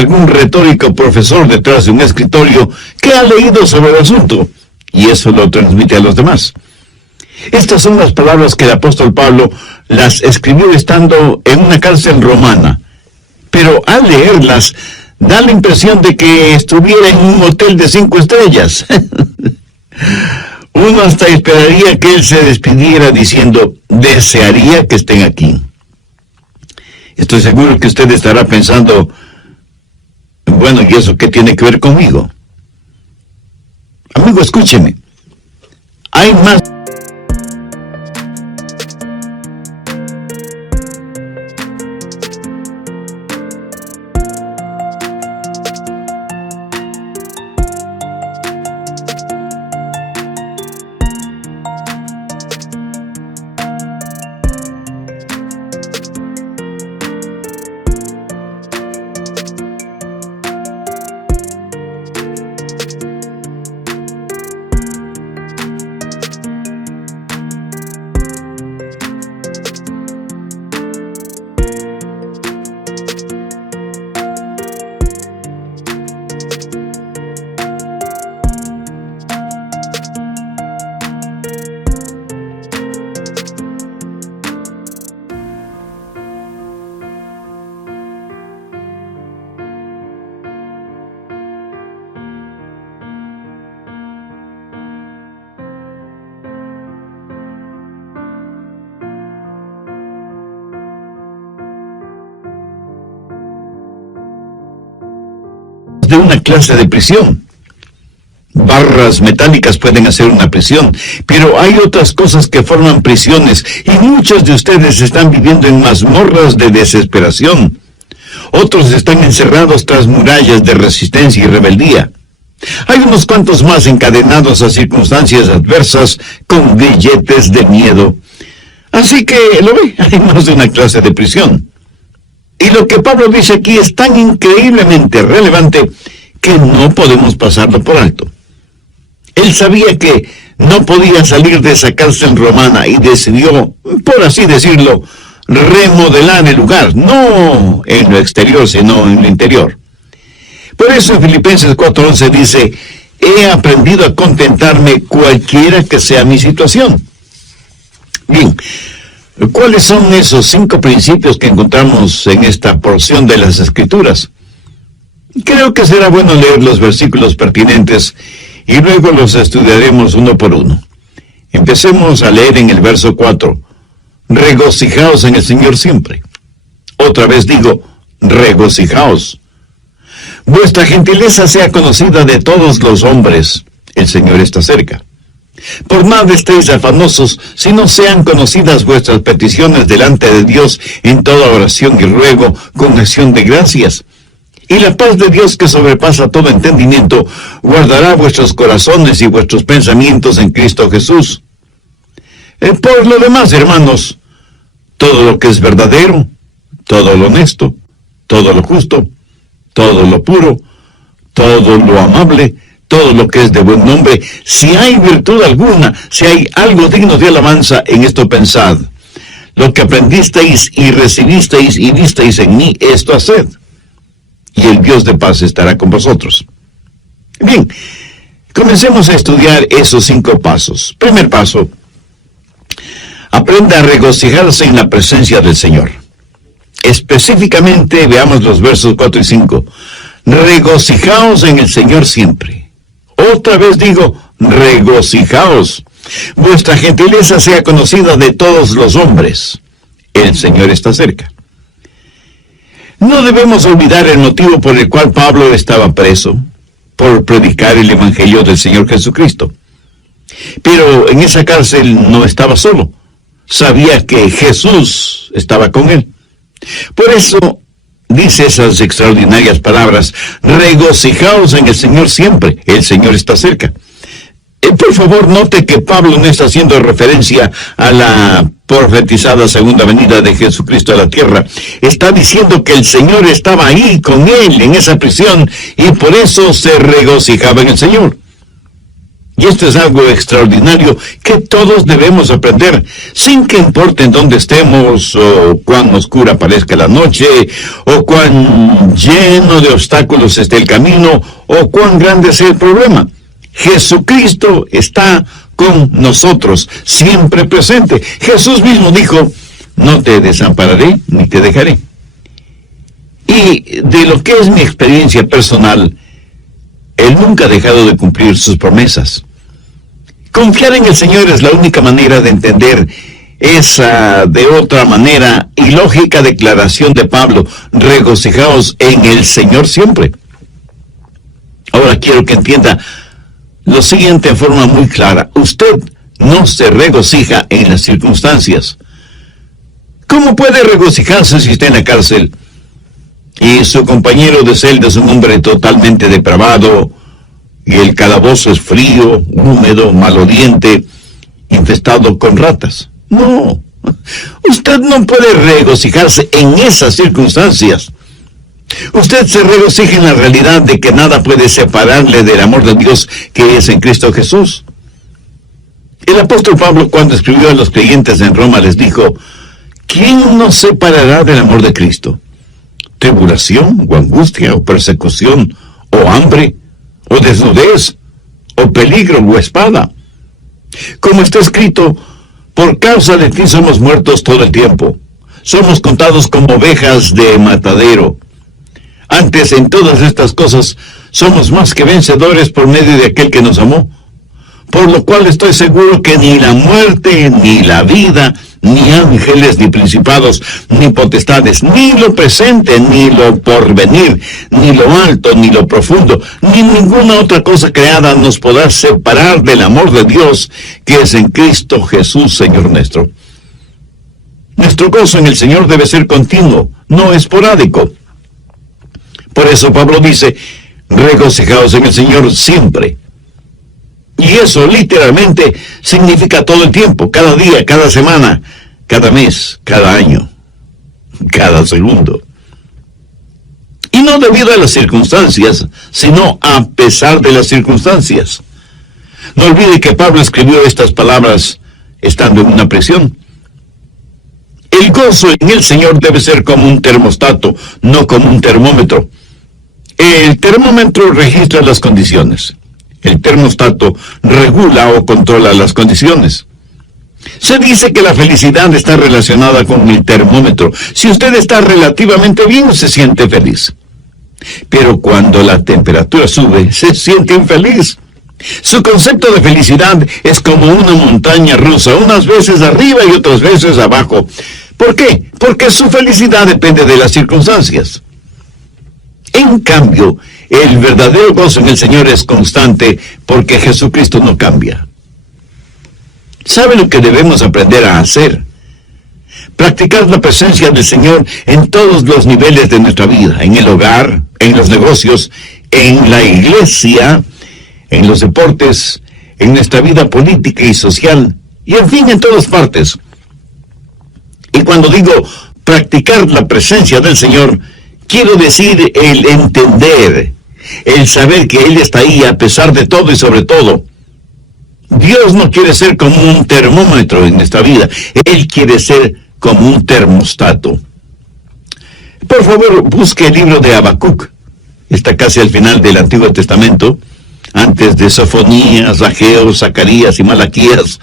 algún retórico profesor detrás de un escritorio que ha leído sobre el asunto, y eso lo transmite a los demás. Estas son las palabras que el apóstol Pablo las escribió estando en una cárcel romana, pero al leerlas da la impresión de que estuviera en un hotel de 5 estrellas. Uno hasta esperaría que él se despidiera diciendo, desearía que estén aquí. Estoy seguro que usted estará pensando, bueno, ¿y eso qué tiene que ver conmigo? Amigo, escúcheme. Hay más. De una clase de prisión. Barras metálicas pueden hacer una prisión, pero hay otras cosas que forman prisiones, y muchos de ustedes están viviendo en mazmorras de desesperación. Otros están encerrados tras murallas de resistencia y rebeldía. Hay unos cuantos más encadenados a circunstancias adversas con grilletes de miedo. Así que, lo ve, hay más de una clase de prisión. Y lo que Pablo dice aquí es tan increíblemente relevante que no podemos pasarlo por alto. Él sabía que no podía salir de esa cárcel romana y decidió, por así decirlo, remodelar el lugar, no en lo exterior, sino en lo interior. Por eso en Filipenses 4:11 dice, he aprendido a contentarme cualquiera que sea mi situación. Bien, ¿cuáles son esos 5 principios que encontramos en esta porción de las Escrituras? Creo que será bueno leer los versículos pertinentes y luego los estudiaremos uno por uno. Empecemos a leer en el verso 4. Regocijaos en el Señor siempre. Otra vez digo, regocijaos. Vuestra gentileza sea conocida de todos los hombres. El Señor está cerca. Por nada estéis afanosos, sino sean conocidas vuestras peticiones delante de Dios en toda oración y ruego, con acción de gracias. Y la paz de Dios, que sobrepasa todo entendimiento, guardará vuestros corazones y vuestros pensamientos en Cristo Jesús. Por lo demás, hermanos, todo lo que es verdadero, todo lo honesto, todo lo justo, todo lo puro, todo lo amable, todo lo que es de buen nombre, si hay virtud alguna, si hay algo digno de alabanza, en esto pensad. Lo que aprendisteis y recibisteis y visteis en mí, esto haced. Y el Dios de paz estará con vosotros. Bien, comencemos a estudiar esos 5 pasos. Primer paso, aprenda a regocijarse en la presencia del Señor. Específicamente, veamos los versos 4 y 5. Regocijaos en el Señor siempre. Otra vez digo, regocijaos. Vuestra gentileza sea conocida de todos los hombres. El Señor está cerca. No debemos olvidar el motivo por el cual Pablo estaba preso, por predicar el Evangelio del Señor Jesucristo. Pero en esa cárcel no estaba solo. Sabía que Jesús estaba con él. Por eso dice esas extraordinarias palabras, regocijaos en el Señor siempre, el Señor está cerca. Por favor, note que Pablo no está haciendo referencia a la profetizada segunda venida de Jesucristo a la tierra. Está diciendo que el Señor estaba ahí con él en esa prisión y por eso se regocijaba en el Señor. Y esto es algo extraordinario que todos debemos aprender, sin que importe en dónde estemos, o cuán oscura parezca la noche, o cuán lleno de obstáculos esté el camino, o cuán grande sea el problema. Jesucristo está con nosotros, siempre presente. Jesús mismo dijo, no te desampararé ni te dejaré. Y de lo que es mi experiencia personal, Él nunca ha dejado de cumplir sus promesas. Confiar en el Señor es la única manera de entender esa, de otra manera, ilógica declaración de Pablo, regocijaos en el Señor siempre. Ahora quiero que entienda lo siguiente en forma muy clara. Usted no se regocija en las circunstancias. ¿Cómo puede regocijarse si está en la cárcel y su compañero de celda es un hombre totalmente depravado, y el calabozo es frío, húmedo, maloliente, infestado con ratas? No, usted no puede regocijarse en esas circunstancias. Usted se regocija en la realidad de que nada puede separarle del amor de Dios que es en Cristo Jesús. El apóstol Pablo, cuando escribió a los creyentes en Roma, les dijo, ¿quién nos separará del amor de Cristo? ¿Tribulación, o angustia, o persecución, o hambre, o desnudez, o peligro, o espada? Como está escrito, por causa de ti somos muertos todo el tiempo. Somos contados como ovejas de matadero. Antes, en todas estas cosas, somos más que vencedores por medio de aquel que nos amó. Por lo cual estoy seguro que ni la muerte, ni la vida, ni ángeles, ni principados, ni potestades, ni lo presente, ni lo porvenir, ni lo alto, ni lo profundo, ni ninguna otra cosa creada nos podrá separar del amor de Dios que es en Cristo Jesús, Señor nuestro. Nuestro gozo en el Señor debe ser continuo, no esporádico. Por eso Pablo dice, regocijaos en el Señor siempre. Y eso literalmente significa todo el tiempo, cada día, cada semana, cada mes, cada año, cada segundo. Y no debido a las circunstancias, sino a pesar de las circunstancias. No olvide que Pablo escribió estas palabras estando en una prisión. El gozo en el Señor debe ser como un termostato, no como un termómetro. El termómetro registra las condiciones. El termostato regula o controla las condiciones. Se dice que la felicidad está relacionada con el termómetro. Si usted está relativamente bien, se siente feliz. Pero cuando la temperatura sube, se siente infeliz. Su concepto de felicidad es como una montaña rusa, unas veces arriba y otras veces abajo. ¿Por qué? Porque su felicidad depende de las circunstancias. En cambio, el verdadero gozo en el Señor es constante porque Jesucristo no cambia. ¿Sabe lo que debemos aprender a hacer? Practicar la presencia del Señor en todos los niveles de nuestra vida, en el hogar, en los negocios, en la iglesia, en los deportes, en nuestra vida política y social, y en fin, en todas partes. Y cuando digo practicar la presencia del Señor, quiero decir el entender, el saber que Él está ahí a pesar de todo y sobre todo. Dios no quiere ser como un termómetro en nuestra vida, Él quiere ser como un termostato. Por favor, busque el libro de Habacuc. Está casi al final del Antiguo Testamento, antes de Sofonías, Ageo, Zacarías y Malaquías,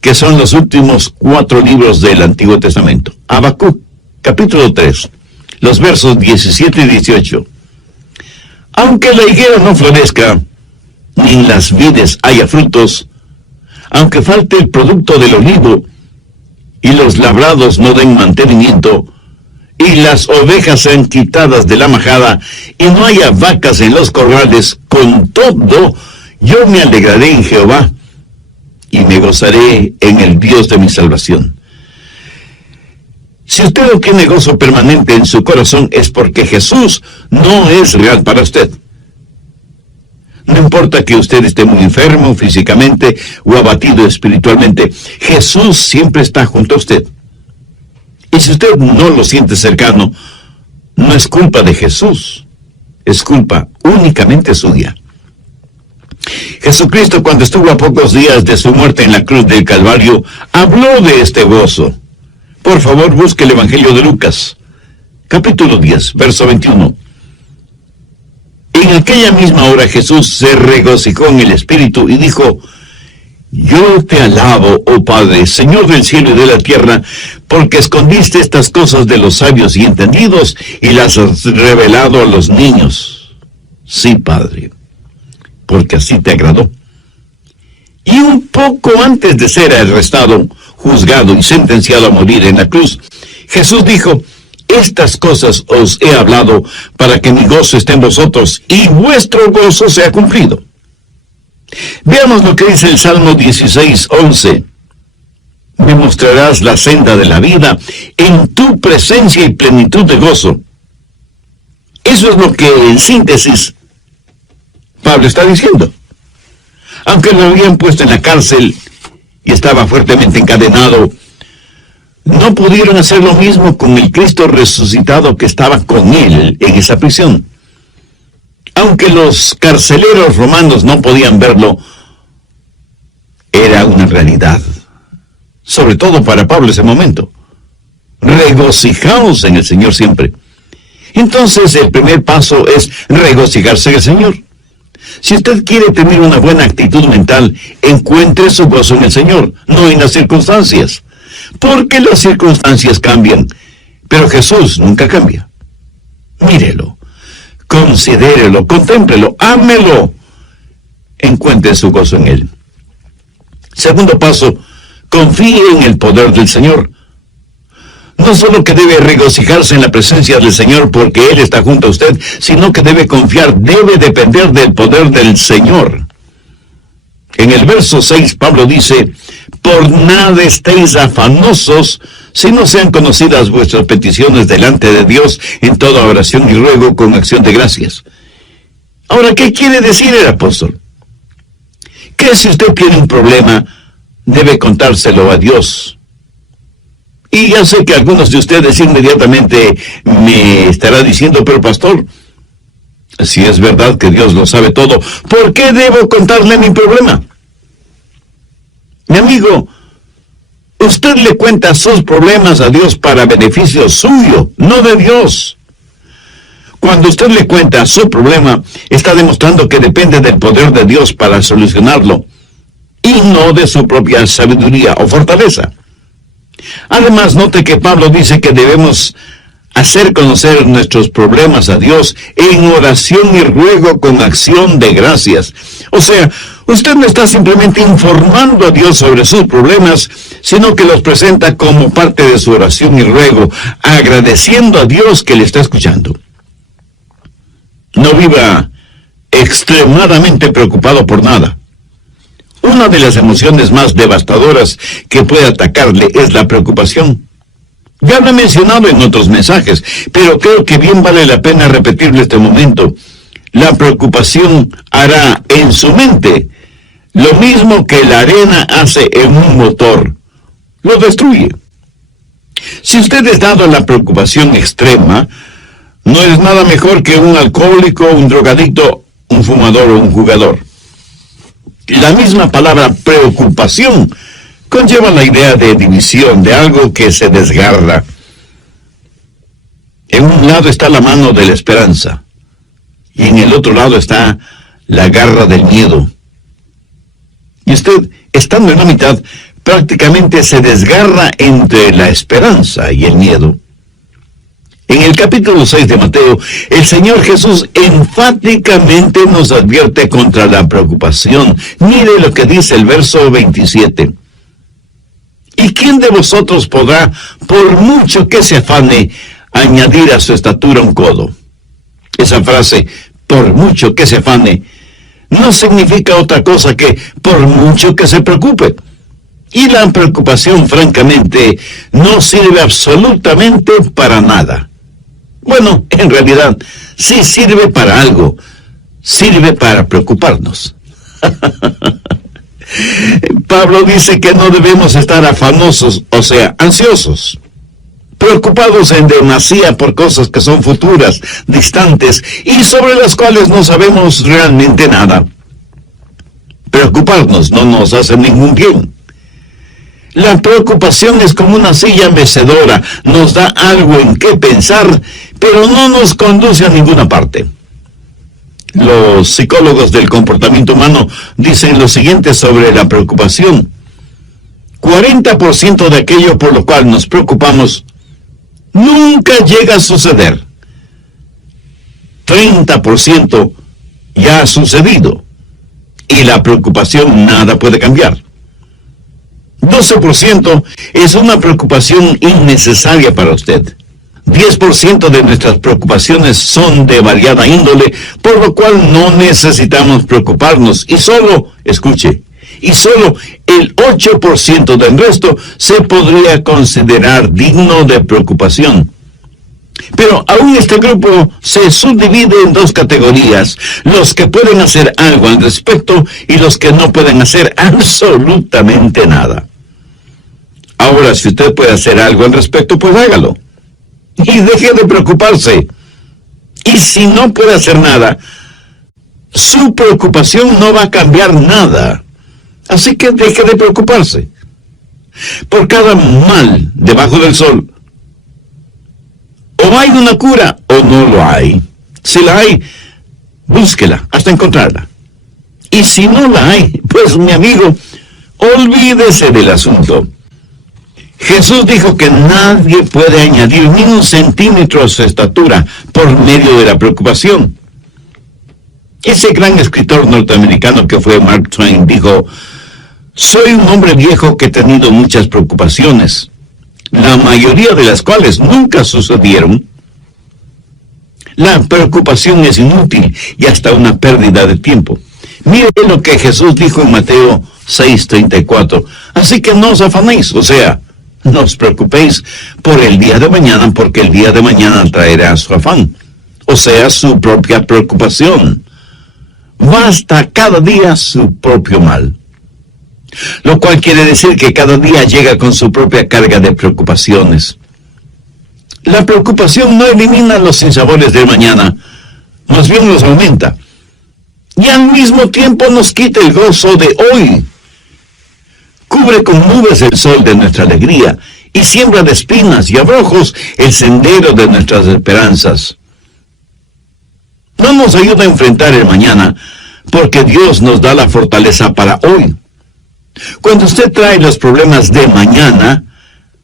que son los últimos 4 libros del Antiguo Testamento. Habacuc, capítulo 3. Los versos 17 y 18. Aunque la higuera no florezca, ni en las vides haya frutos, aunque falte el producto del olivo, y los labrados no den mantenimiento, y las ovejas sean quitadas de la majada, y no haya vacas en los corrales, con todo, yo me alegraré en Jehová, y me gozaré en el Dios de mi salvación. Si usted no tiene gozo permanente en su corazón, es porque Jesús no es real para usted. No importa que usted esté muy enfermo físicamente o abatido espiritualmente, Jesús siempre está junto a usted. Y si usted no lo siente cercano, no es culpa de Jesús, es culpa únicamente suya. Jesucristo, cuando estuvo a pocos días de su muerte en la cruz del Calvario, habló de este gozo. Por favor, busque el Evangelio de Lucas, capítulo 10, verso 21. En aquella misma hora Jesús se regocijó en el Espíritu y dijo: Yo te alabo, oh Padre, Señor del cielo y de la tierra, porque escondiste estas cosas de los sabios y entendidos y las has revelado a los niños. Sí, Padre, porque así te agradó. Y un poco antes de ser arrestado, juzgado y sentenciado a morir en la cruz, Jesús dijo: Estas cosas os he hablado para que mi gozo esté en vosotros y vuestro gozo sea cumplido. Veamos lo que dice el Salmo 16:11. Me mostrarás la senda de la vida, en tu presencia y plenitud de gozo. Eso es lo que, en síntesis, Pablo está diciendo. Aunque lo habían puesto en la cárcel y estaba fuertemente encadenado, no pudieron hacer lo mismo con el Cristo resucitado que estaba con él en esa prisión. Aunque los carceleros romanos no podían verlo, era una realidad. Sobre todo para Pablo ese momento. Regocijaos en el Señor siempre. Entonces el primer paso es regocijarse en el Señor. Si usted quiere tener una buena actitud mental, encuentre su gozo en el Señor, no en las circunstancias. Porque las circunstancias cambian, pero Jesús nunca cambia. Mírelo, considérelo, contémplelo, ámelo. Encuentre su gozo en Él. Segundo paso, confíe en el poder del Señor. No solo que debe regocijarse en la presencia del Señor porque Él está junto a usted, sino que debe confiar, debe depender del poder del Señor. En el verso 6, Pablo dice: Por nada estéis afanosos, si no sean conocidas vuestras peticiones delante de Dios en toda oración y ruego con acción de gracias. Ahora, ¿qué quiere decir el apóstol? Que si usted tiene un problema, debe contárselo a Dios. Y ya sé que algunos de ustedes inmediatamente me estará diciendo: pero pastor, si es verdad que Dios lo sabe todo, ¿por qué debo contarle mi problema? Mi amigo, usted le cuenta sus problemas a Dios para beneficio suyo, no de Dios. Cuando usted le cuenta su problema, está demostrando que depende del poder de Dios para solucionarlo, y no de su propia sabiduría o fortaleza. Además, note que Pablo dice que debemos hacer conocer nuestros problemas a Dios en oración y ruego con acción de gracias. O sea, usted no está simplemente informando a Dios sobre sus problemas, sino que los presenta como parte de su oración y ruego, agradeciendo a Dios que le está escuchando. No viva extremadamente preocupado por nada. Una de las emociones más devastadoras que puede atacarle es la preocupación. Ya lo he mencionado en otros mensajes, pero creo que bien vale la pena repetirle este momento. La preocupación hará en su mente lo mismo que la arena hace en un motor. Lo destruye. Si usted es dado a la preocupación extrema, no es nada mejor que un alcohólico, un drogadicto, un fumador o un jugador. La misma palabra preocupación conlleva la idea de división, de algo que se desgarra. En un lado está la mano de la esperanza, y en el otro lado está la garra del miedo. Y usted, estando en la mitad, prácticamente se desgarra entre la esperanza y el miedo. En el capítulo 6 de Mateo, el Señor Jesús enfáticamente nos advierte contra la preocupación. Mire lo que dice el verso 27. ¿Y quién de vosotros podrá, por mucho que se afane, añadir a su estatura un codo? Esa frase, por mucho que se afane, no significa otra cosa que por mucho que se preocupe. Y la preocupación, francamente, no sirve absolutamente para nada. Bueno, en realidad, sí sirve para algo. Sirve para preocuparnos. Pablo dice que no debemos estar afanosos, o sea, ansiosos, preocupados en demasía por cosas que son futuras, distantes, y sobre las cuales no sabemos realmente nada. Preocuparnos no nos hace ningún bien. La preocupación es como una silla mecedora, nos da algo en qué pensar, pero no nos conduce a ninguna parte. Los psicólogos del comportamiento humano dicen lo siguiente sobre la preocupación. 40% de aquello por lo cual nos preocupamos nunca llega a suceder. 30% ya ha sucedido y la preocupación nada puede cambiar. 12% es una preocupación innecesaria para usted. 10% de nuestras preocupaciones son de variada índole, por lo cual no necesitamos preocuparnos. Y solo, escuche, solo el 8% del resto se podría considerar digno de preocupación. Pero aún este grupo se subdivide en dos categorías: los que pueden hacer algo al respecto y los que no pueden hacer absolutamente nada. Ahora, si usted puede hacer algo al respecto, pues hágalo. Y deje de preocuparse. Y si no puede hacer nada, su preocupación no va a cambiar nada. Así que deje de preocuparse. Por cada mal debajo del sol, o hay una cura o no lo hay. Si la hay, búsquela hasta encontrarla. Y si no la hay, pues mi amigo, olvídese del asunto. Jesús dijo que nadie puede añadir ni un centímetro a su estatura por medio de la preocupación. Ese gran escritor norteamericano que fue Mark Twain dijo: soy un hombre viejo que he tenido muchas preocupaciones, la mayoría de las cuales nunca sucedieron. La preocupación es inútil y hasta una pérdida de tiempo. Mire lo que Jesús dijo en Mateo 6:34. Así que no os afanéis, o sea, no os preocupéis por el día de mañana, porque el día de mañana traerá su afán, o sea, su propia preocupación. Basta cada día su propio mal. Lo cual quiere decir que cada día llega con su propia carga de preocupaciones. La preocupación no elimina los sinsabores del mañana, más bien los aumenta. Y al mismo tiempo nos quita el gozo de hoy. Cubre con nubes el sol de nuestra alegría y siembra de espinas y abrojos el sendero de nuestras esperanzas. No nos ayuda a enfrentar el mañana, porque Dios nos da la fortaleza para hoy. Cuando usted trae los problemas de mañana,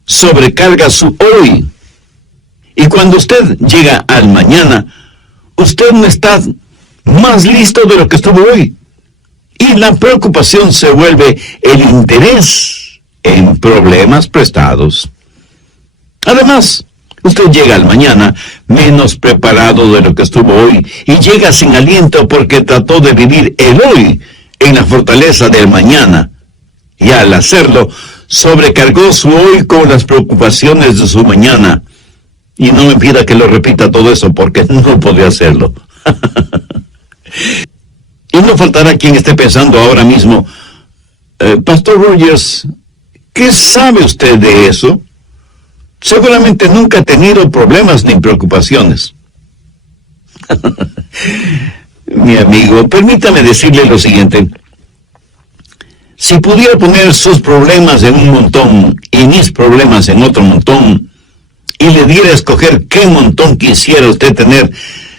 sobrecarga su hoy. Y cuando usted llega al mañana, usted no está más listo de lo que estuvo hoy. Y la preocupación se vuelve el interés en problemas prestados. Además, usted llega al mañana menos preparado de lo que estuvo hoy y llega sin aliento porque trató de vivir el hoy en la fortaleza del mañana. Y al hacerlo, sobrecargó su hoy con las preocupaciones de su mañana. Y no me pida que lo repita todo eso, porque no podría hacerlo. Y no faltará quien esté pensando ahora mismo: Pastor Rogers, ¿qué sabe usted de eso? Seguramente nunca ha tenido problemas ni preocupaciones. Mi amigo, permítame decirle lo siguiente. Si pudiera poner sus problemas en un montón y mis problemas en otro montón, y le diera a escoger qué montón quisiera usted tener,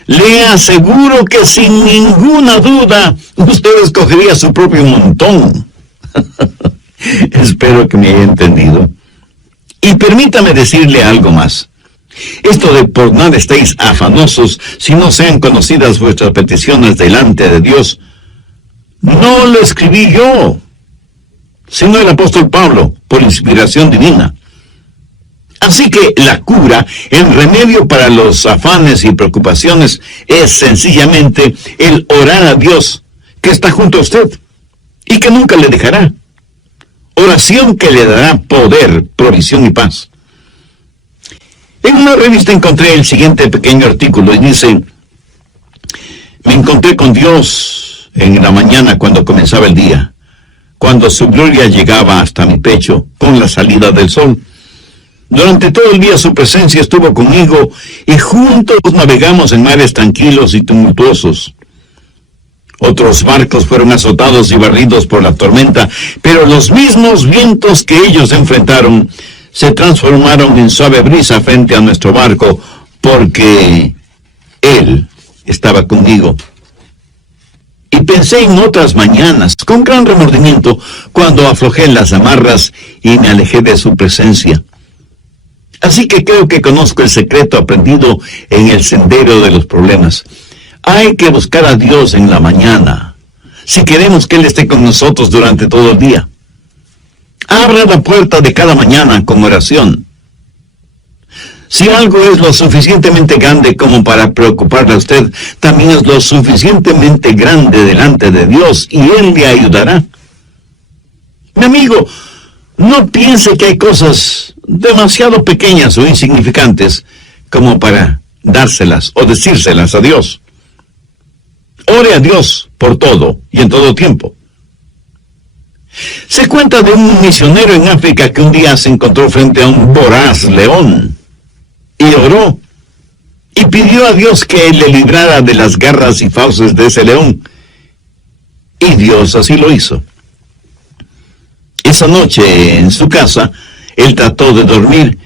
le aseguro que sin ninguna duda usted escogería su propio montón. Espero que me haya entendido. Y permítame decirle algo más. Esto de por nada estéis afanosos si no sean conocidas vuestras peticiones delante de Dios, no lo escribí yo, sino el apóstol Pablo, por inspiración divina. Así que la cura, el remedio para los afanes y preocupaciones, es sencillamente el orar a Dios, que está junto a usted y que nunca le dejará. Oración que le dará poder, provisión y paz. En una revista encontré el siguiente pequeño artículo y dice: me encontré con Dios en la mañana cuando comenzaba el día, cuando su gloria llegaba hasta mi pecho con la salida del sol. Durante todo el día su presencia estuvo conmigo y juntos navegamos en mares tranquilos y tumultuosos. Otros barcos fueron azotados y barridos por la tormenta, pero los mismos vientos que ellos enfrentaron se transformaron en suave brisa frente a nuestro barco, porque Él estaba conmigo. Y pensé en otras mañanas, con gran remordimiento, cuando aflojé las amarras y me alejé de su presencia. Así que creo que conozco el secreto aprendido en el sendero de los problemas. Hay que buscar a Dios en la mañana, si queremos que Él esté con nosotros durante todo el día. Abra la puerta de cada mañana con oración. Si algo es lo suficientemente grande como para preocuparle a usted, también es lo suficientemente grande delante de Dios y Él le ayudará. Mi amigo, no piense que hay cosas demasiado pequeñas o insignificantes como para dárselas o decírselas a Dios. Ore a Dios por todo y en todo tiempo. Se cuenta de un misionero en África que un día se encontró frente a un voraz león y oró y pidió a Dios que le librara de las garras y fauces de ese león. Y Dios así lo hizo. Esa noche en su casa, él trató de dormir,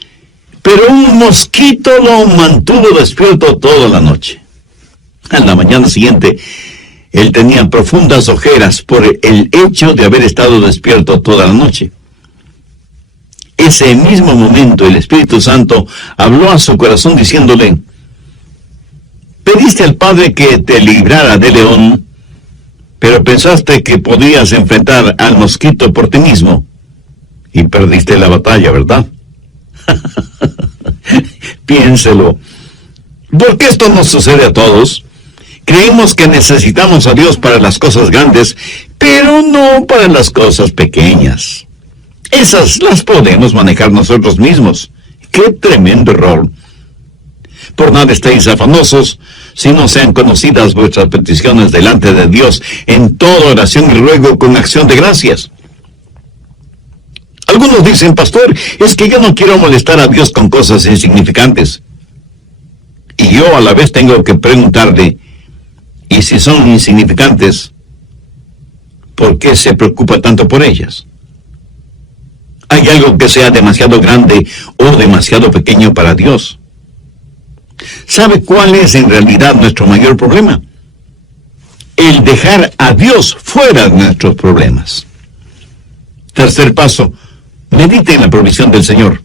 pero un mosquito lo mantuvo despierto toda la noche. A la mañana siguiente, él tenía profundas ojeras por el hecho de haber estado despierto toda la noche. Ese mismo momento, el Espíritu Santo habló a su corazón diciéndole: pediste al Padre que te librara del león, pero pensaste que podías enfrentar al mosquito por ti mismo, y perdiste la batalla, ¿verdad? Piénselo. Porque esto nos sucede a todos. Creemos que necesitamos a Dios para las cosas grandes, pero no para las cosas pequeñas. Esas las podemos manejar nosotros mismos. ¡Qué tremendo error! Por nada estéis afanosos, si no sean conocidas vuestras peticiones delante de Dios en toda oración y ruego con acción de gracias. Algunos dicen: pastor, es que yo no quiero molestar a Dios con cosas insignificantes. Y yo a la vez tengo que preguntarle: ¿y si son insignificantes, por qué se preocupa tanto por ellas? ¿Hay algo que sea demasiado grande o demasiado pequeño para Dios? ¿Sabe cuál es en realidad nuestro mayor problema? El dejar a Dios fuera de nuestros problemas. Tercer paso: medite en la provisión del Señor.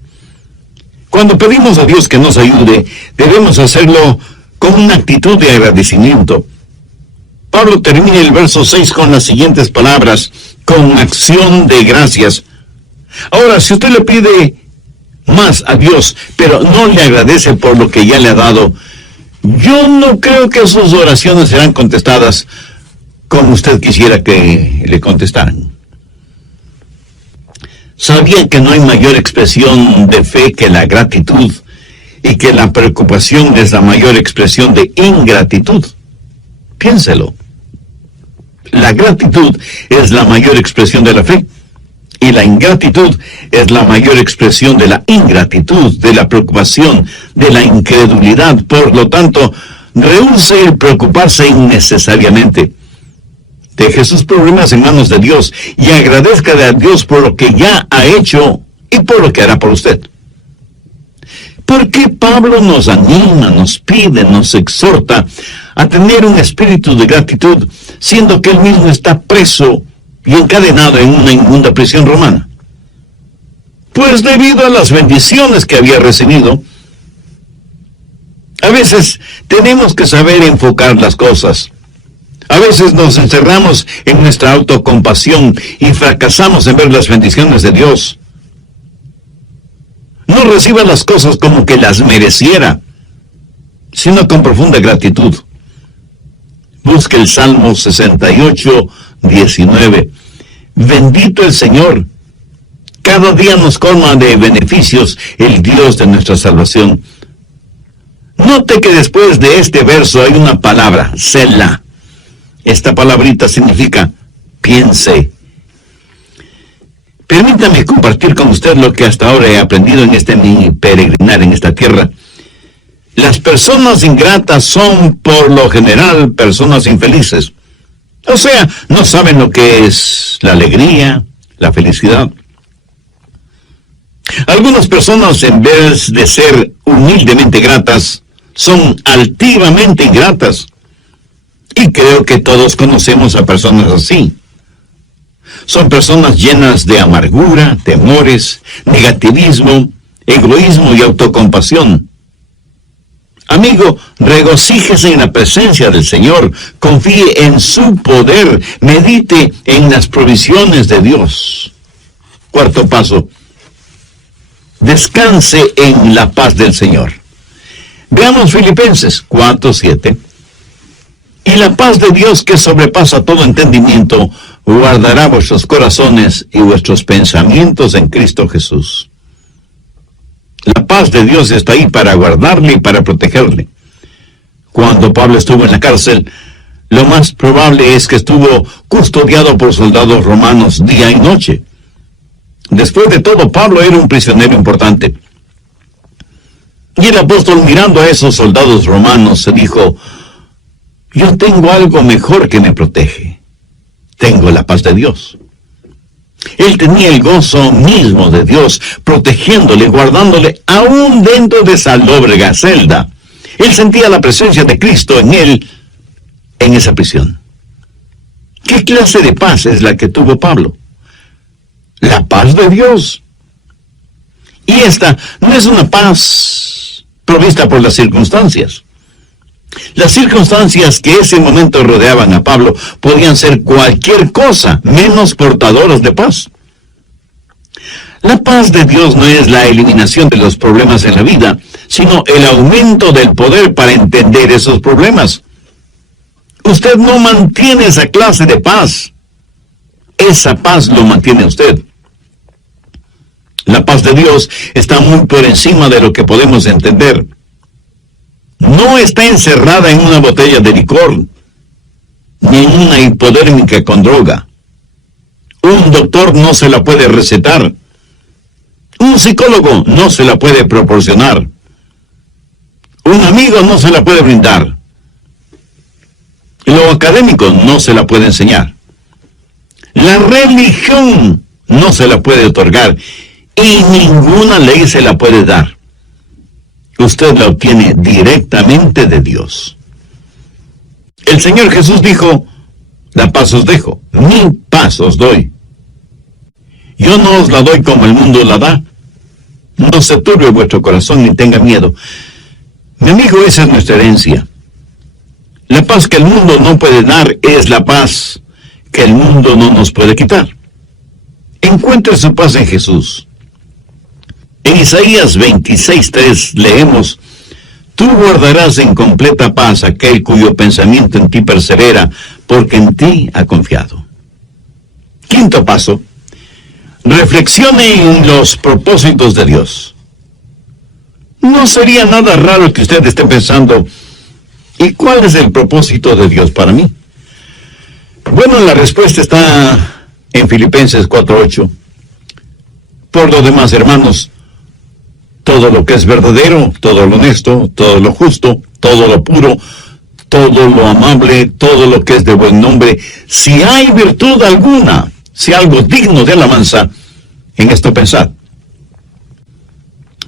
Cuando pedimos a Dios que nos ayude, debemos hacerlo con una actitud de agradecimiento. Pablo termina el verso 6 con las siguientes palabras: con acción de gracias. Ahora, si usted le pide más a Dios, pero no le agradece por lo que ya le ha dado, yo no creo que sus oraciones serán contestadas como usted quisiera que le contestaran. ¿Sabía que no hay mayor expresión de fe que la gratitud, y que la preocupación es la mayor expresión de ingratitud? Piénselo. La gratitud es la mayor expresión de la fe, y la ingratitud es la mayor expresión de la ingratitud, de la preocupación, de la incredulidad. Por lo tanto, rehúse el preocuparse innecesariamente. Deje sus problemas en manos de Dios y agradezca a Dios por lo que ya ha hecho y por lo que hará por usted. ¿Por qué Pablo nos anima, nos pide, nos exhorta a tener un espíritu de gratitud, siendo que él mismo está preso y encadenado en una inmunda prisión romana? Pues debido a las bendiciones que había recibido. A veces tenemos que saber enfocar las cosas. A veces nos encerramos en nuestra autocompasión y fracasamos en ver las bendiciones de Dios. No reciba las cosas como que las mereciera, sino con profunda gratitud. Busque el Salmo 68, 19. Bendito el Señor. Cada día nos colma de beneficios el Dios de nuestra salvación. Note que después de este verso hay una palabra, Selah. Esta palabrita significa piense. Permítame compartir con usted lo que hasta ahora he aprendido en este mi peregrinar en esta tierra. Las personas ingratas son, por lo general, personas infelices. O sea, no saben lo que es la alegría, la felicidad. Algunas personas, en vez de ser humildemente gratas, son altivamente ingratas. Y creo que todos conocemos a personas así. Son personas llenas de amargura, temores, negativismo, egoísmo y autocompasión. Amigo, regocíjese en la presencia del Señor, confíe en su poder, medite en las provisiones de Dios. Cuarto paso, descanse en la paz del Señor. Veamos Filipenses 4:7. Y la paz de Dios, que sobrepasa todo entendimiento, guardará vuestros corazones y vuestros pensamientos en Cristo Jesús. La paz de Dios está ahí para guardarle y para protegerle. Cuando Pablo estuvo en la cárcel, lo más probable es que estuvo custodiado por soldados romanos día y noche. Después de todo, Pablo era un prisionero importante. Y el apóstol, mirando a esos soldados romanos, se dijo: yo tengo algo mejor que me protege. Tengo la paz de Dios. Él tenía el gozo mismo de Dios, protegiéndole, guardándole, aún dentro de esa lóbrega celda. Él sentía la presencia de Cristo en él, en esa prisión. ¿Qué clase de paz es la que tuvo Pablo? La paz de Dios. Y esta no es una paz provista por las circunstancias. Las circunstancias que ese momento rodeaban a Pablo podían ser cualquier cosa menos portadoras de paz. La paz de Dios no es la eliminación de los problemas en la vida, sino el aumento del poder para entender esos problemas. Usted no mantiene esa clase de paz. Esa paz lo mantiene usted. La paz de Dios está muy por encima de lo que podemos entender. No está encerrada en una botella de licor, ni en una hipodérmica con droga. Un doctor no se la puede recetar. Un psicólogo no se la puede proporcionar. Un amigo no se la puede brindar. Lo académico no se la puede enseñar. La religión no se la puede otorgar. Y ninguna ley se la puede dar. Usted la obtiene directamente de Dios. El Señor Jesús dijo: la paz os dejo, mi paz os doy. Yo no os la doy como el mundo la da. No se turbe vuestro corazón ni tenga miedo. Mi amigo, esa es nuestra herencia. La paz que el mundo no puede dar es la paz que el mundo no nos puede quitar. Encuentre su paz en Jesús. En Isaías 26:3 leemos: tú guardarás en completa paz aquel cuyo pensamiento en ti persevera, porque en ti ha confiado. Quinto paso: reflexione en los propósitos de Dios. No sería nada raro que usted esté pensando: ¿y cuál es el propósito de Dios para mí? Bueno, la respuesta está en Filipenses 4:8. Por lo demás, hermanos, todo lo que es verdadero, todo lo honesto, todo lo justo, todo lo puro, todo lo amable, todo lo que es de buen nombre, si hay virtud alguna, si algo digno de alabanza, en esto pensad.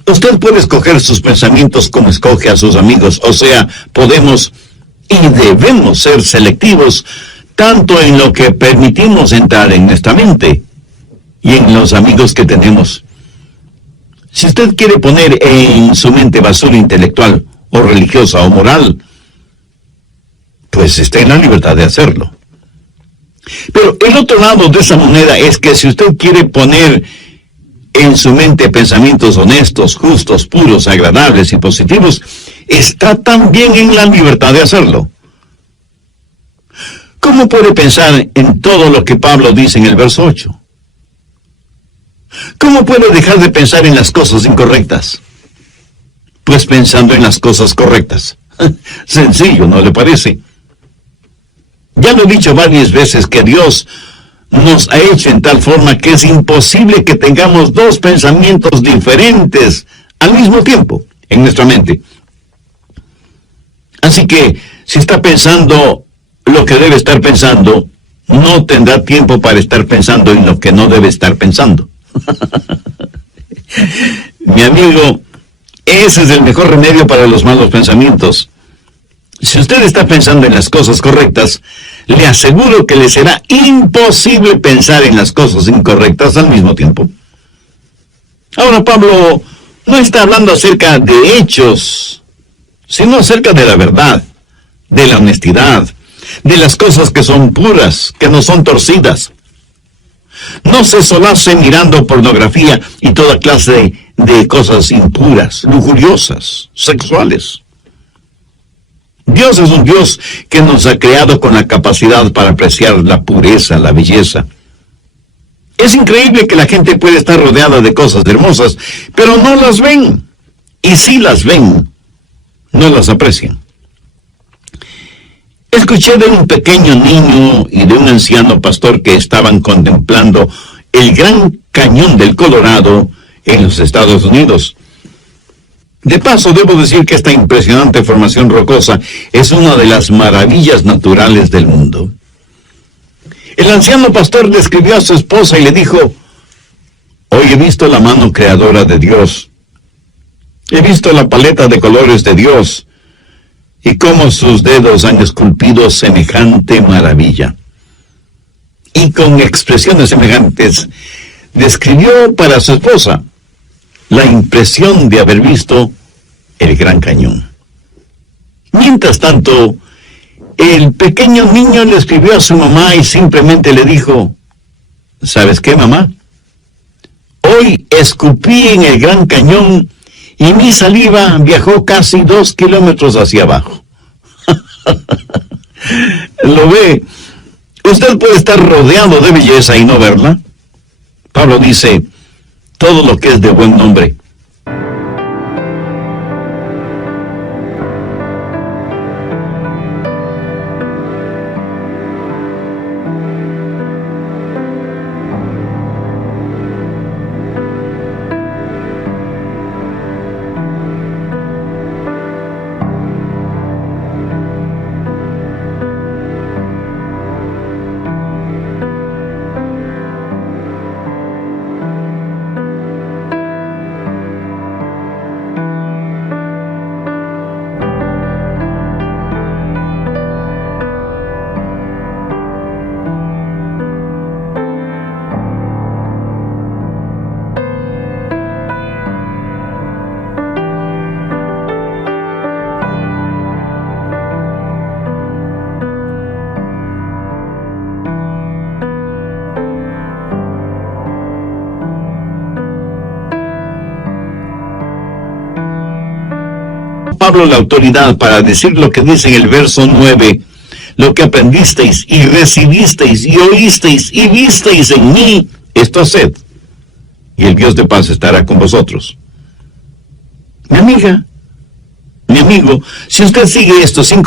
Usted puede escoger sus pensamientos como escoge a sus amigos, o sea, podemos y debemos ser selectivos tanto en lo que permitimos entrar en nuestra mente y en los amigos que tenemos. Si usted quiere poner en su mente basura intelectual o religiosa o moral, pues está en la libertad de hacerlo. Pero el otro lado de esa moneda es que si usted quiere poner en su mente pensamientos honestos, justos, puros, agradables y positivos, está también en la libertad de hacerlo. ¿Cómo puede pensar en todo lo que Pablo dice en el verso 8? ¿Cómo puede dejar de pensar en las cosas incorrectas? Pues pensando en las cosas correctas. Sencillo, ¿no le parece? Ya lo he dicho varias veces que Dios nos ha hecho en tal forma que es imposible que tengamos dos pensamientos diferentes al mismo tiempo en nuestra mente. Así que, si está pensando lo que debe estar pensando, no tendrá tiempo para estar pensando en lo que no debe estar pensando. Mi amigo, ese es el mejor remedio para los malos pensamientos. Si usted está pensando en las cosas correctas, le aseguro que le será imposible pensar en las cosas incorrectas al mismo tiempo. Ahora, Pablo no está hablando acerca de hechos, sino acerca de la verdad, de la honestidad, de las cosas que son puras, que no son torcidas. No se solace mirando pornografía y toda clase de cosas impuras, lujuriosas, sexuales. Dios es un Dios que nos ha creado con la capacidad para apreciar la pureza, la belleza. Es increíble que la gente puede estar rodeada de cosas hermosas, pero no las ven. Y si las ven, no las aprecian. Escuché de un pequeño niño y de un anciano pastor que estaban contemplando el Gran Cañón del Colorado en los Estados Unidos. De paso, debo decir que esta impresionante formación rocosa es una de las maravillas naturales del mundo. El anciano pastor le escribió a su esposa y le dijo: hoy he visto la mano creadora de Dios. He visto la paleta de colores de Dios y cómo sus dedos han esculpido semejante maravilla. Y con expresiones semejantes, describió para su esposa la impresión de haber visto el Gran Cañón. Mientras tanto, el pequeño niño le escribió a su mamá y simplemente le dijo: ¿sabes qué, mamá? Hoy escupí en el Gran Cañón y mi saliva viajó casi 2 kilómetros hacia abajo. ¿Lo ve? Usted puede estar rodeado de belleza y no verla. Pablo dice: todo lo que es de buen nombre. Pablo la autoridad para decir lo que dice en el verso 9: lo que aprendisteis y recibisteis y oísteis y visteis en mí, esto haced, y el Dios de paz estará con vosotros. Mi amiga, mi amigo, si usted sigue estos 5